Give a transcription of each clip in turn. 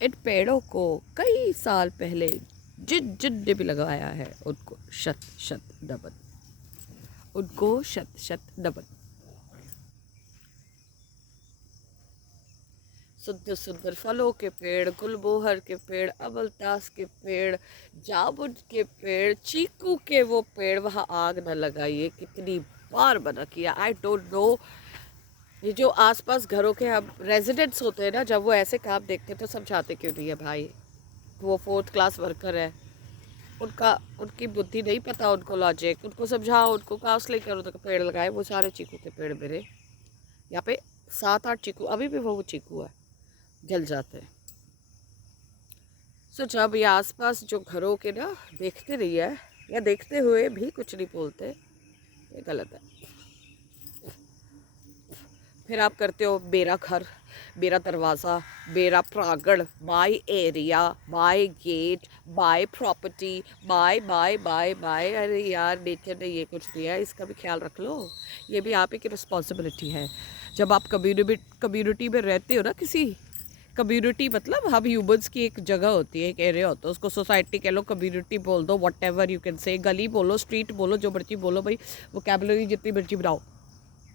इन पेड़ों को कई साल पहले जिन जिन ने भी लगाया है उनको शत शत नमन, उनको शत शत नमन। सुंदर सुंदर फलों के पेड़, गुलमोहर के पेड़, अमलतास के पेड़, जामुन के पेड़, चीकू के वो पेड़, वहाँ आग न लगाइए। कितनी बार मना किया, आई डोंट नो। ये जो आसपास घरों के हम रेजिडेंट्स होते हैं ना, जब वो ऐसे काम देखते हैं तो समझाते क्यों नहीं है भाई। वो 4th क्लास वर्कर है, उनका उनकी बुद्धि नहीं पता, उनको लॉजिक, उनको समझाओ, उनको काउंसलिंग करो तो पेड़ लगाए। वो सारे चीकू के पेड़ मेरे यहाँ पे 7-8 चीकू, अभी भी वो चीकू है, जल जाते हैं। सो जब ये आसपास जो घरों के ना देखते नहीं है, या देखते हुए भी कुछ नहीं बोलते, ये गलत है। फिर आप करते हो मेरा घर, मेरा दरवाज़ा, मेरा प्रांगण, my area, my gate, my property, my. अरे यार, नेचर ने ये कुछ दिया है, इसका भी ख्याल रख लो। ये भी आप ही की रिस्पॉन्सिबिलिटी है। जब आप कम्युनिटी में रहते हो ना, किसी कम्युनिटी मतलब हम ह्यूमंस की एक जगह होती है, एक एरिया होता है, उसको सोसाइटी कह लो, कम्युनिटी बोल दो, what ever you can say, गली बोलो, स्ट्रीट बोलो, जो मर्जी बोलो भाई, वोकैबुलरी जितनी मर्जी बनाओ।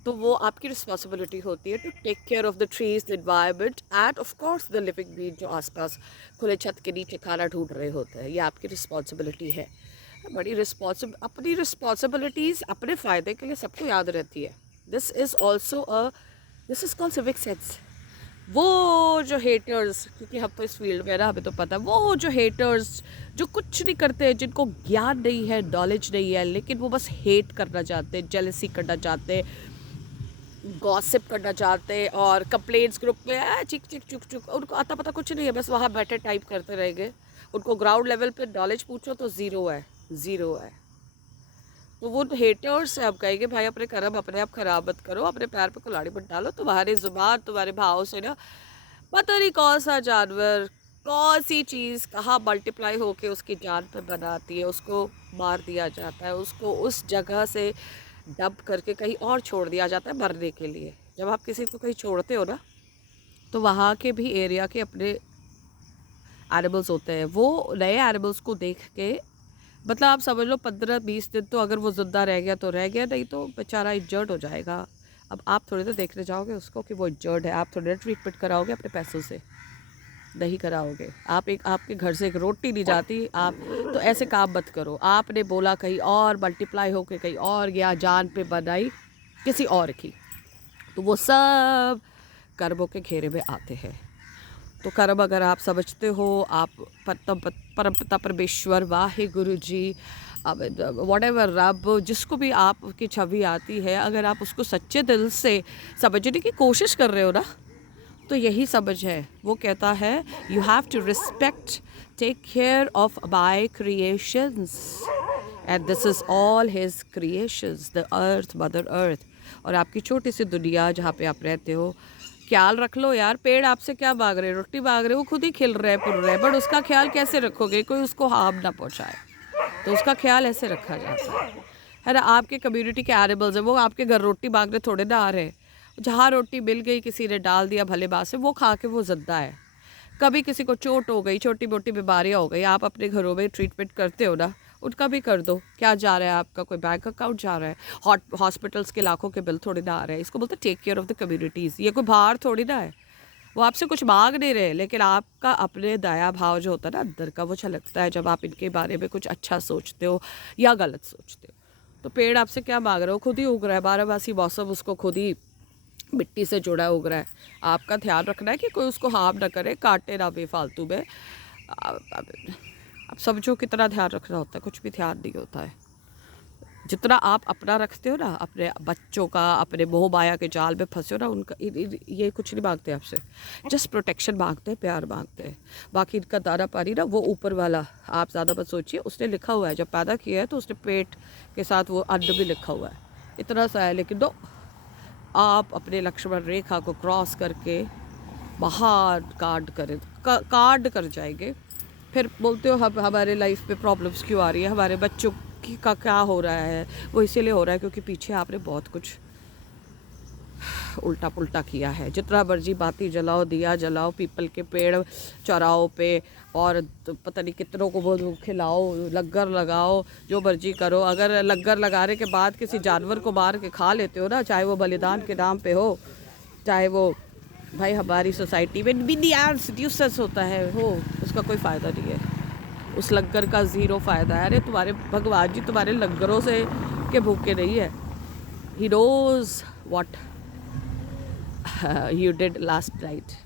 तो वो आपकी रिस्पॉन्सिबिलिटी होती है to take care of the trees, the environment and of course the living being जो आसपास खुले छत के नीचे खाना ढूंढ रहे होते हैं। ये आपकी रिस्पॉन्सिबिलिटी है। बड़ी अपनी रिस्पॉन्सिबिलिटीज़ अपने फ़ायदे के लिए सबको याद रहती है। This is also this is called civic sense. वो जो हेटर्स, क्योंकि हम तो इस फील्ड में ना, हमें तो पता है, वो जो हेटर्स जो कुछ नहीं करते, जिनको ज्ञान नहीं है, नॉलेज नहीं है, लेकिन वो बस हेट करना चाहते हैं, जेलसी करना चाहते हैं, गॉसिप करना चाहते हैं, और कंप्लेंट्स ग्रुप में चिक चिक चुक चुक, उनको आता पता कुछ नहीं है, बस वहाँ बैठे टाइप करते रहेंगे। उनको ग्राउंड लेवल पे नॉलेज पूछो तो ज़ीरो है, ज़ीरो है। तो वो हेटर्स से हम कहेंगे भाई अपने कर्म अपने आप खराब मत करो, अपने पैर पे कुल्हाड़ी मत डालो। तुम्हारी जुबान, तुम्हारे भाव से ना पता नहीं कौन सा जानवर, कौन सी चीज़ कहाँ मल्टीप्लाई होके उसकी जान पे बनाती है, उसको मार दिया जाता है, उसको उस जगह से डंप करके कहीं और छोड़ दिया जाता है मरने के लिए। जब आप किसी को कहीं छोड़ते हो ना, तो वहाँ के भी एरिया के अपने एनिमल्स होते हैं, वो नए एनिमल्स को देख के, मतलब आप समझ लो 15-20 दिन तो अगर वो ज़िंदा रह गया तो रह गया, नहीं तो बेचारा इंजर्ड हो जाएगा। अब आप थोड़ी देर देखने जाओगे उसको कि वो इंजर्ड है, आप थोड़ी देर ट्रीटमेंट कराओगे अपने पैसों से, नहीं कराओगे। आपके घर से एक रोटी नहीं जाती, आप तो ऐसे काम मत करो। आपने बोला कहीं और मल्टीप्लाई होके कहीं और गया, जान पे बनाई किसी और की, तो वो सब कर्मों के घेरे में आते हैं। तो कर्म अगर आप समझते हो, आप परमपिता परमेश्वर, वाहे गुरु जी, वट एवर रब, जिसको भी आपकी छवि आती है, अगर आप उसको सच्चे दिल से समझने की कोशिश कर रहे हो ना, तो यही समझ है। वो कहता है you have to respect, take care of my creations, and this is all his creations, the earth, mother earth, और आपकी छोटी सी दुनिया जहाँ पे आप रहते हो। ख्याल रख लो यार। पेड़ आपसे क्या मांग रहे, रोटी मांग रहे, वो खुद ही खिल रहे पुर रहे, बट उसका ख्याल कैसे रखोगे, कोई उसको हार्म ना पहुँचाए, तो उसका ख्याल ऐसे रखा जाता है ना। आपके कम्युनिटी के एनिमल्स हैं, वो आपके घर रोटी मांगने थोड़े ना आ रहे। जहाँ रोटी मिल गई, किसी ने डाल दिया भले बात से, वो खा के वो जिंदा है। कभी किसी को चोट हो गई, छोटी मोटी बीमारियाँ हो गई, आप अपने घरों में ट्रीटमेंट करते हो ना, उनका भी कर दो। क्या जा रहा है आपका, कोई बैंक अकाउंट जा रहा है, हॉस्पिटल्स के लाखों के बिल थोड़ी ना आ रहे हैं। इसको बोलते take care of the communities. ये कोई बाहर थोड़ी ना है, वो आपसे कुछ मांग नहीं रहे, लेकिन आपका अपने दया भाव जो होता है ना अंदर का, वो छलकता है जब आप इनके बारे में कुछ अच्छा सोचते हो या गलत सोचते हो। तो पेड़ आपसे क्या मांग रहे हो, खुद ही उग रहा है, बारहमासी मौसम उसको खुद ही मिट्टी से जुड़ा उग रहा है। आपका ध्यान रखना है कि कोई उसको हार्म ना करे, काटे ना बेफालतू में। अब समझो कितना ध्यान रखना होता है, कुछ भी ध्यान नहीं होता है। जितना आप अपना रखते हो ना, अपने बच्चों का, अपने मोह माया के जाल में फंसे हो ना, उनका ये कुछ नहीं मांगते आपसे, जस्ट प्रोटेक्शन मांगते हैं, प्यार मांगते हैं। बाकी इनका दाना पानी ना वो ऊपर वाला, आप ज़्यादा मत सोचिए। उसने लिखा हुआ है, जब पैदा किया है तो उसने पेट के साथ वो अन्न भी लिखा हुआ है, इतना सा है। लेकिन दो आप अपने लक्ष्मण रेखा को क्रॉस करके बाहर कार्ड कर जाएंगे, फिर बोलते हो हम हमारे लाइफ में प्रॉब्लम्स क्यों आ रही है, हमारे बच्चों का क्या हो रहा है। वो इसीलिए हो रहा है क्योंकि पीछे आपने बहुत कुछ उल्टा पुल्टा किया है। जितना मर्जी बाती जलाओ, दिया जलाओ, पीपल के पेड़ चौराहों पे, और पता नहीं कितनों को वो खिलाओ, लंगर लगाओ, जो मर्जी करो। अगर लंगर लगाने के बाद किसी जानवर को मार के खा लेते हो ना, चाहे वो बलिदान के नाम पे हो, चाहे वो भाई हमारी सोसाइटी में न्यूसेंस होता है हो, उसका कोई फ़ायदा नहीं है। उस लंगर का ज़ीरो फ़ायदा है। अरे तुम्हारे भगवान जी तुम्हारे लंगरों से के भूखे नहीं है। He knows what you did last night.